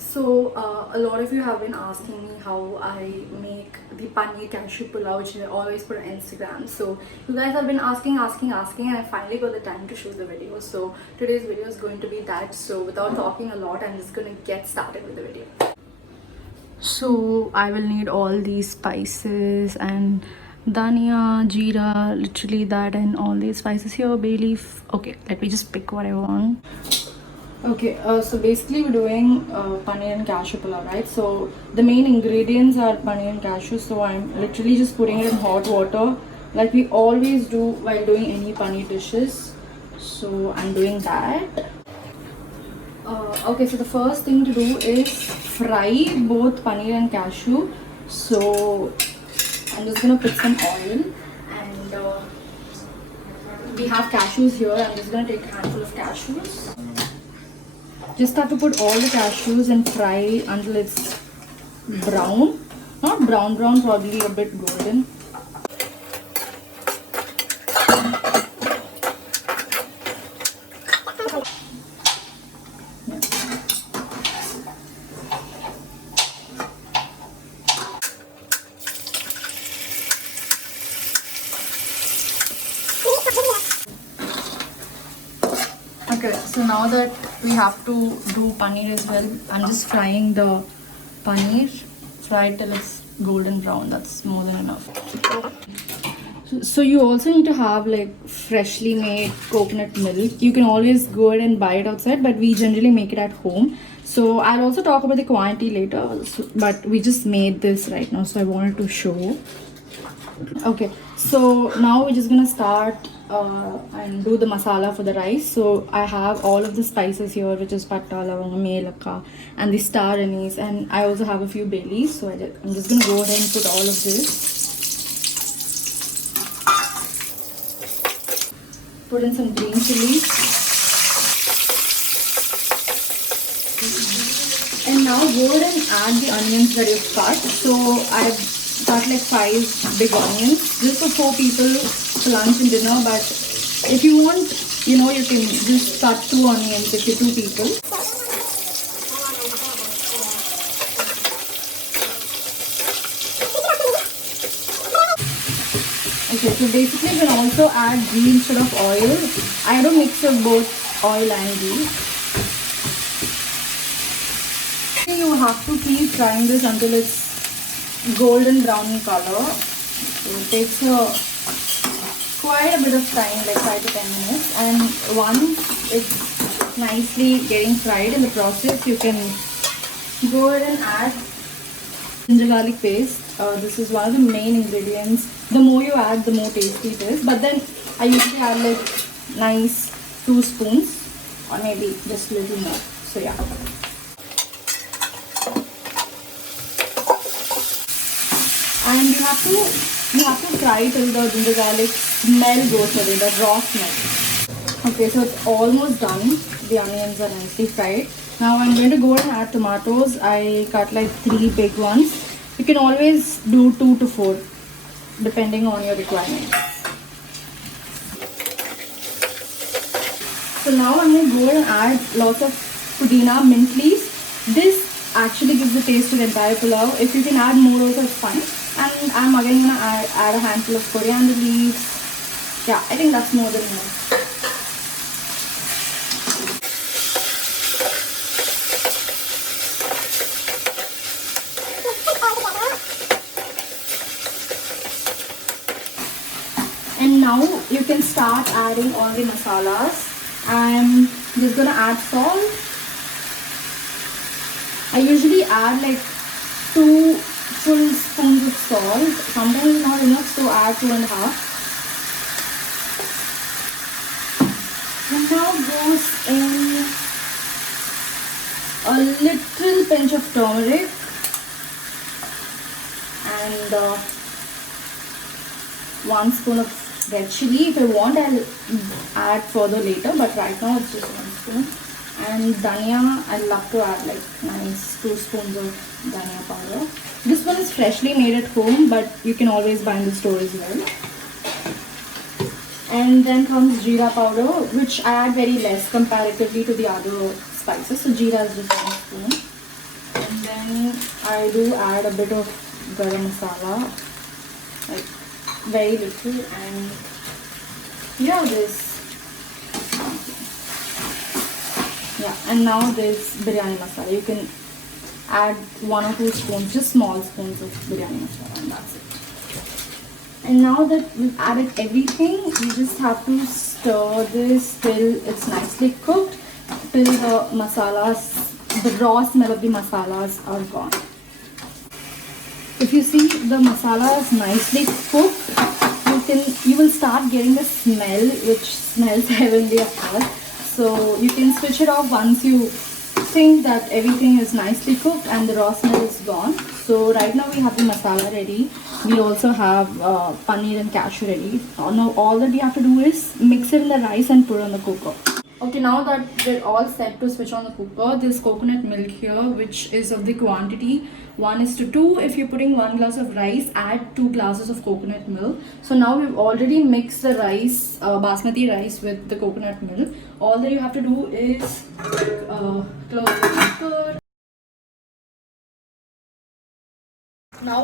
A lot of you have been asking me how I make the paneer cashew pulao, which I always put on Instagram. So you guys have been asking, and I finally got the time to shoot the video. So today's video is going to be that. So without talking a lot, I'm just gonna get started with the video. So I will need all these spices and dhania, jeera, literally that, and all these spices here, bay leaf. Okay, let me just pick what I want. Okay, so basically we're doing paneer and cashew pulao, right? So the main ingredients are paneer and cashew. So I'm literally just putting it in hot water, like we always do while doing any paneer dishes. So I'm doing that. Okay, so the first thing to do is fry both paneer and cashew. So I'm just gonna put some oil, and we have cashews here. I'm just gonna take a handful of cashews. Just have to put all the cashews and fry until it's brown. Not brown, probably a bit golden. Okay, so now that we have to do paneer as well, I'm just frying the paneer. Fry it till it's golden brown. That's more than enough. So you also need to have like freshly made coconut milk. You can always go ahead and buy it outside, but we generally make it at home. So I'll also talk about the quantity later, but we just made this right now, so I wanted to show. Okay, so now we're just gonna start and do the masala for the rice. So I have all of the spices here, which is patta, lavanga, melaka, and the star anise, and I also have a few bay leaves. So I'm just gonna go ahead and put all of this. Put in some green chilies. And now go ahead and add the onions that you've cut. So I've cut like 5 big onions just for 4 people for lunch and dinner. But if you want, you can just cut 2 onions if you're 2 people. Okay, so basically you can also add ghee instead of oil. I do mix of both oil and ghee. You have to keep frying this until it's golden brown color. So it takes quite a bit of time, like 5 to 10 minutes. And once it's nicely getting fried in the process, you can go ahead and add ginger garlic paste. This is one of the main ingredients. The more you add, the more tasty it is. But then I usually add like nice 2 spoons or maybe just a little more. So yeah. And you have to fry till the ginger garlic smell goes away, the raw smell. Okay, so it's almost done. The onions are nicely fried. Now I'm going to go and add tomatoes. I cut like 3 big ones. You can always do 2 to 4 depending on your requirements. So now I'm going to go and add lots of pudina, mint leaves. This actually gives the taste to the entire pulao. If you can add more also, it's fine. And I'm again going to add a handful of coriander leaves. Yeah, I think that's more than enough. And now you can start adding all the masalas. I'm just going to add salt. I usually add like 2 full spoons of salt. Sometimes not enough, so add 2.5. And now goes in a little pinch of turmeric and 1 spoon of red chili. If I want, I'll add further later, but right now it's just 1 spoon. And dhania, I love to add like nice 2 spoons of dhania powder. This one is freshly made at home, but you can always buy in the store as well. And then comes jeera powder, which I add very less comparatively to the other spices. So jeera is just 1 spoon. then I do add a bit of garam masala, like very little, and yeah, and now this biryani masala. You can add 1 or 2 spoons, just small spoons of biryani masala, and that's it. And now that we've added everything, you just have to stir this till it's nicely cooked, till the masalas, the raw smell of the masalas are gone. If you see the masala is nicely cooked, you will start getting the smell, which smells heavenly of course. So you can switch it off once you think that everything is nicely cooked and the raw smell is gone. So right now we have the masala ready. We also have paneer and cashew ready. Now all that we have to do is mix it in the rice and put it on the cooker. Okay, now that we're all set to switch on the cooker, this coconut milk here, which is of the quantity 1:2. If you're putting 1 glass of rice, add 2 glasses of coconut milk. So now we've already mixed the rice, basmati rice, with the coconut milk. All that you have to do is close the cooker. Now,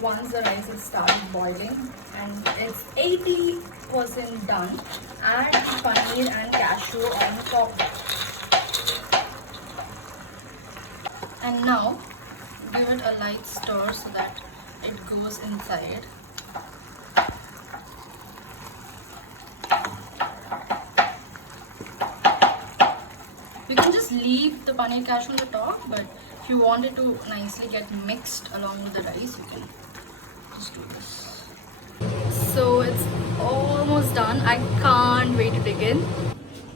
once the rice has started boiling and it's 80% done, add paneer and cashew on top. And now, give it a light stir so that it goes inside. You can just leave the paneer cashew on the top, but if you want it to nicely get mixed along with the rice, you can just do this. So it's almost done. I can't wait to begin.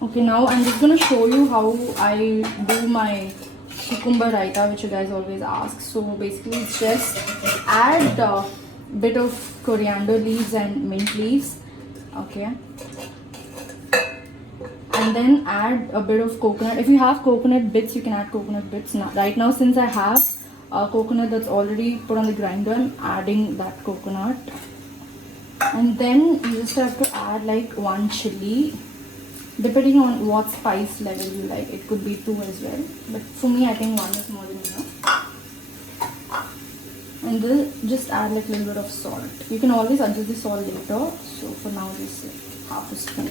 Okay, now I'm just gonna show you how I do my cucumber raita, which you guys always ask. So basically, it's just add a bit of coriander leaves and mint leaves. Okay. And then add a bit of coconut. If you have coconut bits, you can add coconut bits. Now, right now, since I have a coconut that's already put on the grinder, I'm adding that coconut. And then you just have to add like 1 chili, depending on what spice level you like. It could be 2 as well, but for me I think 1 is more than enough. And then just add like a little bit of salt. You can always adjust the salt later, so for now just like half a spoon.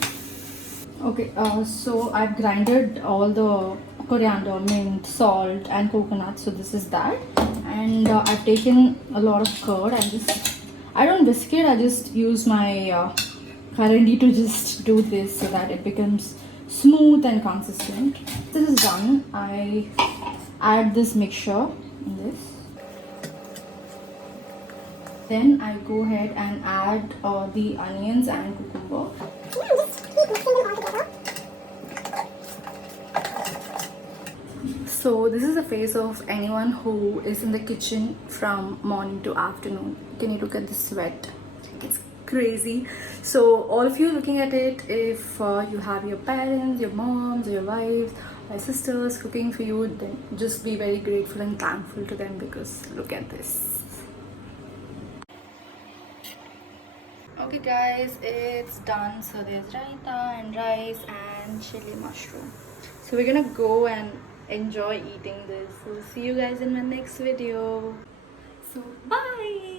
Okay, so I've grinded all the coriander, mint, salt and coconut, so this is that. And I've taken a lot of curd. I don't whisk it, I just use my currently to just do this so that it becomes smooth and consistent. This is done. I add this mixture in this. Then I go ahead and add the onions and cucumber. So this is the face of anyone who is in the kitchen from morning to afternoon. Can you look at the sweat? It's crazy. So all of you looking at it, if you have your parents, your moms, your wives, or sisters cooking for you, then just be very grateful and thankful to them, because look at this. Okay guys, it's done. So there's raita and rice and chili mushroom. So we're gonna go and enjoy eating this. So see you guys in my next video. So bye.